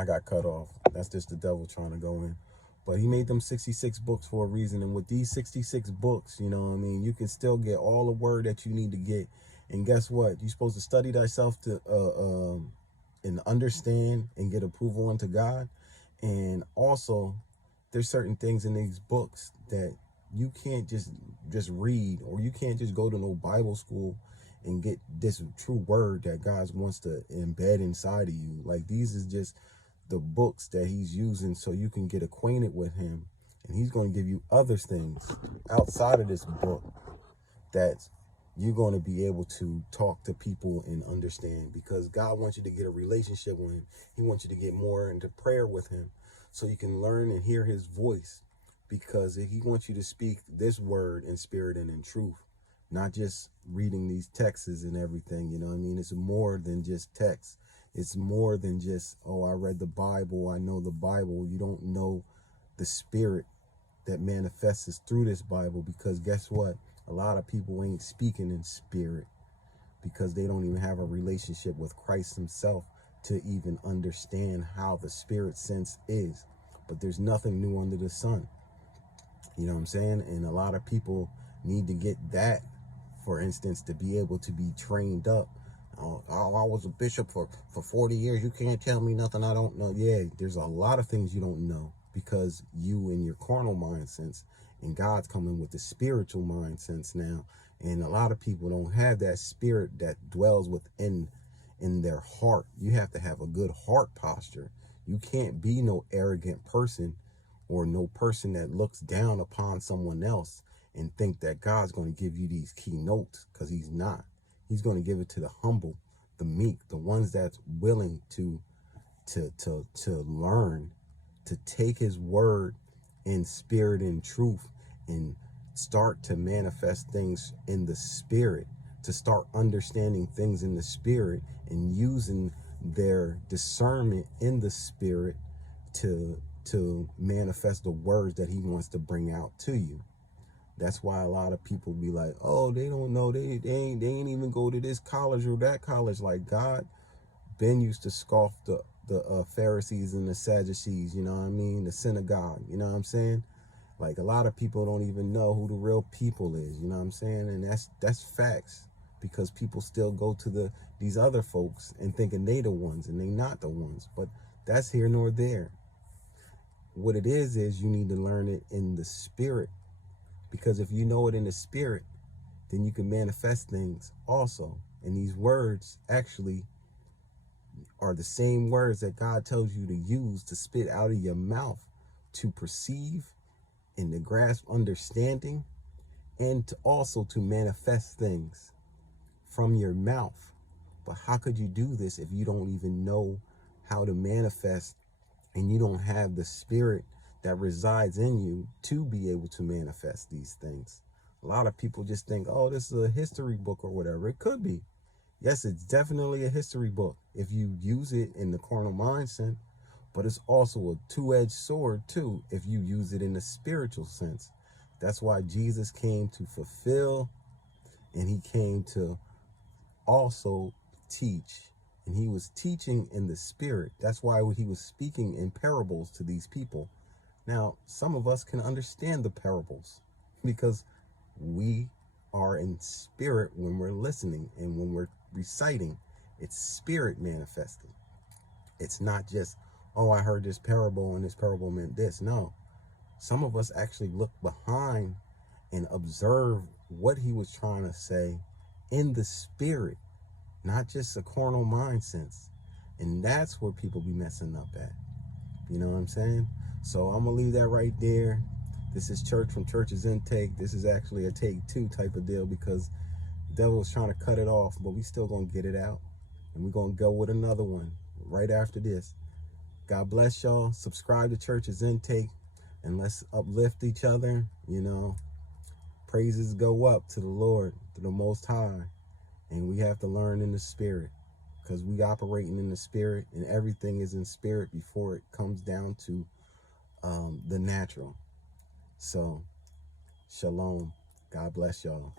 I got cut off. That's just the devil trying to go in. But he made them 66 books for a reason. And with these 66 books, you know what I mean, you can still get all the word that you need to get. And guess what? You're supposed to study thyself to and understand and get approval unto God. And also, there's certain things in these books that you can't just read, or you can't just go to no Bible school and get this true word that God wants to embed inside of you. Like, these is just the books that he's using so you can get acquainted with him, and he's going to give you other things outside of this book that you're going to be able to talk to people and understand, because God wants you to get a relationship with him. He wants you to get more into prayer with him so you can learn and hear his voice, because he wants you to speak this word in spirit and in truth, not just reading these texts and everything. You know what I mean? It's more than just text. It's more than just, oh, I read the Bible, I know the Bible. You don't know the spirit that manifests through this Bible, because guess what? A lot of people ain't speaking in spirit because they don't even have a relationship with Christ himself to even understand how the spirit sense is. But there's nothing new under the sun. You know what I'm saying? And a lot of people need to get that, for instance, to be able to be trained up. Oh, I was a bishop for 40 years. You can't tell me nothing I don't know. Yeah, there's a lot of things you don't know because you in your carnal mind sense, and God's coming with the spiritual mind sense now. And a lot of people don't have that spirit that dwells within in their heart. You have to have a good heart posture. You can't be no arrogant person, or no person that looks down upon someone else and think that God's going to give you these key notes, because he's not. He's going to give it to the humble, the meek, the ones that's willing to learn, to take his word in spirit and truth, and start to manifest things in the spirit, to start understanding things in the spirit and using their discernment in the spirit to manifest the words that he wants to bring out to you. That's why a lot of people be like, oh, they don't know, they ain't even go to this college or that college. Like, God Ben used to scoff the Pharisees and the Sadducees, you know what I mean, the synagogue, you know what I'm saying? Like, a lot of people don't even know who the real people is, you know what I'm saying? And that's facts, because people still go to these other folks and thinking they the ones, and they not the ones. But that's here nor there. What it is you need to learn it in the spirit, because if you know it in the spirit, then you can manifest things also. And these words actually are the same words that God tells you to use to spit out of your mouth, to perceive and to grasp understanding, and to also to manifest things from your mouth. But how could you do this if you don't even know how to manifest, and you don't have the spirit that resides in you to be able to manifest these things? A lot of people just think, oh, this is a history book or whatever. It could be. Yes, it's definitely a history book if you use it in the carnal mindset, but it's also a two-edged sword too if you use it in the spiritual sense. That's why Jesus came to fulfill, and he came to also teach, and he was teaching in the spirit. That's why he was speaking in parables to these people. Now, some of us can understand the parables because we are in spirit when we're listening, and when we're reciting, it's spirit manifesting. It's not just, oh, I heard this parable and this parable meant this. No, some of us actually look behind and observe what he was trying to say in the spirit, not just a carnal mind sense. And that's where people be messing up at. You know what I'm saying? So I'm gonna leave that right there. This is Church from Church's Intake. This is actually a take 2 type of deal, because the devil was trying to cut it off, but we still gonna get it out, and we're gonna go with another one right after this. God bless y'all. Subscribe to Church's Intake, and let's uplift each other. You know, praises go up to the Lord, to the Most High, and we have to learn in the spirit, because we operating in the spirit, and everything is in spirit before it comes down to the natural. So, shalom. God bless y'all.